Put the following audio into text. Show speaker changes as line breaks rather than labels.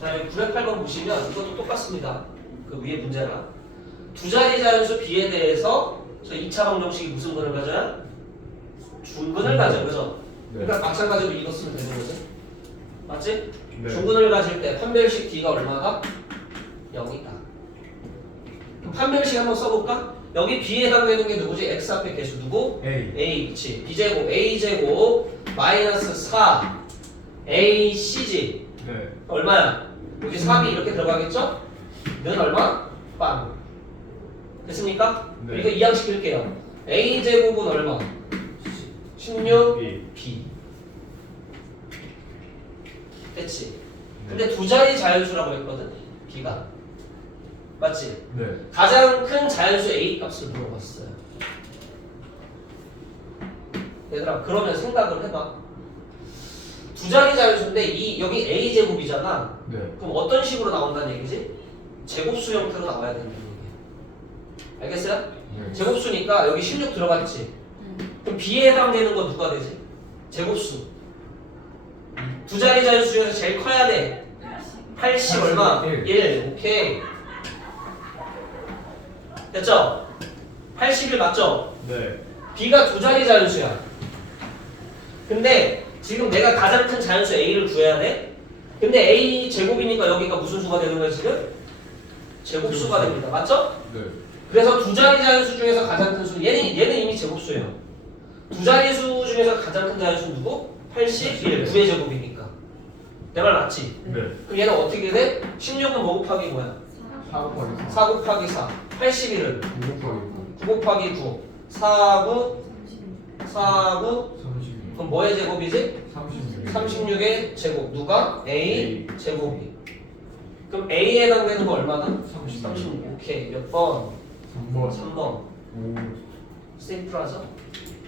자, 여기 908번 보시면 이것도 똑같습니다. 그 위에 문제랑. 두 자리 자연수 B에 대해서 저 2차 방정식이 무슨 근을 가져요? 중근을 가져. 그죠?
네.
그러니까 마찬가지로 이거 쓰면 되는 거지. 맞지?
네.
중근을 가질 때 판별식 D가 얼마다? 0이다. 그럼 판별식 한번 써볼까? 여기 B에 해당되는 게 누구지? X 앞에 개수 누구?
A.
A, 그치. B제곱, A제곱, 마이너스 4, ACG.
네.
얼마야? 여기 3이 이렇게 들어가겠죠? 는 얼마? 빵. 됐습니까?
네.
이거 이항시킬게요. A제곱은 얼마? 16,
B.
B. 됐지? 근데 두 자리 자연수라고 했거든? B가. 맞지?
네.
가장 큰 자연수 A 값을 물어봤어요. 얘들아, 그러면 생각을 해봐. 두 자리 자연수인데 이 여기 A 제곱이잖아.
네.
그럼 어떤 식으로 나온다는 얘기지? 제곱수 형태로 나와야 된다는 얘기야. 알겠어요?
네.
제곱수니까 여기 16 들어갔지. 그럼 B에 해당되는 건 누가 되지? 제곱수. 두 자리 자연수 중에서 제일 커야 돼. 80 얼마?
81.
1. 오케이. 됐죠? 81 맞죠?
네.
B가 두 자리 자연수야. 근데 지금 내가 가장 큰 자연수 A를 구해야 돼. 근데 A 제곱이니까 여기가 무슨 수가 되는 거야 지금? 제곱수가 됩니다. 맞죠?
네.
그래서 두 자리 자연수 중에서 가장 큰 수, 얘는 얘는 이미 제곱수예요. 두 자리 수 중에서 가장 큰 자연수 누구? 81. 9의 제곱이니까. 내 말 맞지?
네.
그럼 얘는 어떻게 돼? 16은 뭐 곱하기 뭐야?
4 곱하기 4.
4 곱하기 4. 81은
9 곱하기
9 곱하기 9. 4, 9, 4, 9.
9. 36.
그럼 뭐의 제곱이지?
36.
36의 제곱. 누가? A. 제곱이. 그럼 A에 해당되는 거 얼마나?
36.
36. 오케이. 몇 번?
3번.
3번.
오.
심플하죠?